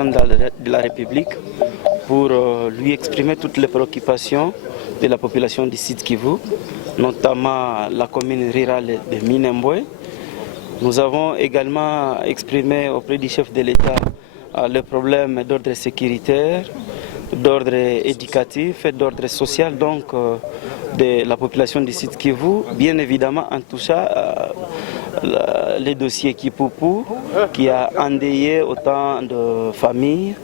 de la République pour lui exprimer toutes les préoccupations de la population du Sud Kivu, notamment la commune rurale de Minembwe. Nous avons également exprimé auprès du chef de l'État le problème d'ordre sécuritaire, d'ordre éducatif et d'ordre social de la population du Sud Kivu, bien évidemment en touchant les dossiers Kipupu qui a endeuillé autant de familles.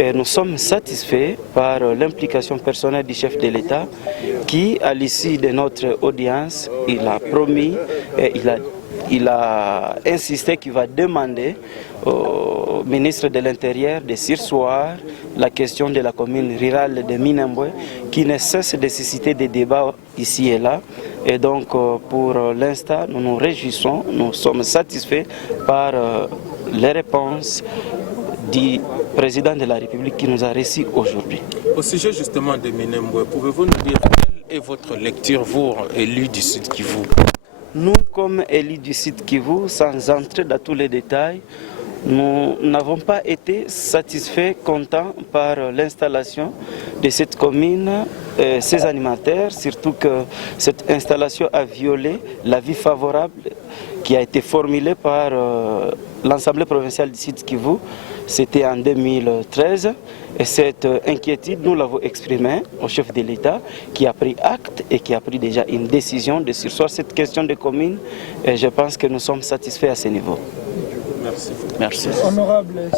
Et nous sommes satisfaits par l'implication personnelle du chef de l'État qui, à l'issue de notre audience, il a promis et il a insisté qu'il va demander au ministre de l'Intérieur de surseoir la question de la commune rurale de Minembwe qui ne cesse de susciter des débats ici et là. Et donc pour l'instant, nous nous réjouissons, nous sommes satisfaits par les réponses du président de la République qui nous a reçus aujourd'hui. Au sujet justement de Minembwe, pouvez-vous nous dire quelle est votre lecture, vous, élus du Sud Kivu? Nous, comme élus du Sud Kivu, sans entrer dans tous les détails, nous n'avons pas été satisfaits, contents par l'installation de cette commune, ses animateurs, surtout que cette installation a violé l'avis favorable qui a été formulé par l'Assemblée provinciale du Sud Kivu. C'était en 2013 et cette inquiétude, nous l'avons exprimée au chef de l'État qui a pris acte et qui a pris déjà une décision de surseoir cette question de commune et je pense que nous sommes satisfaits à ce niveau. Merci. Merci. Honorable.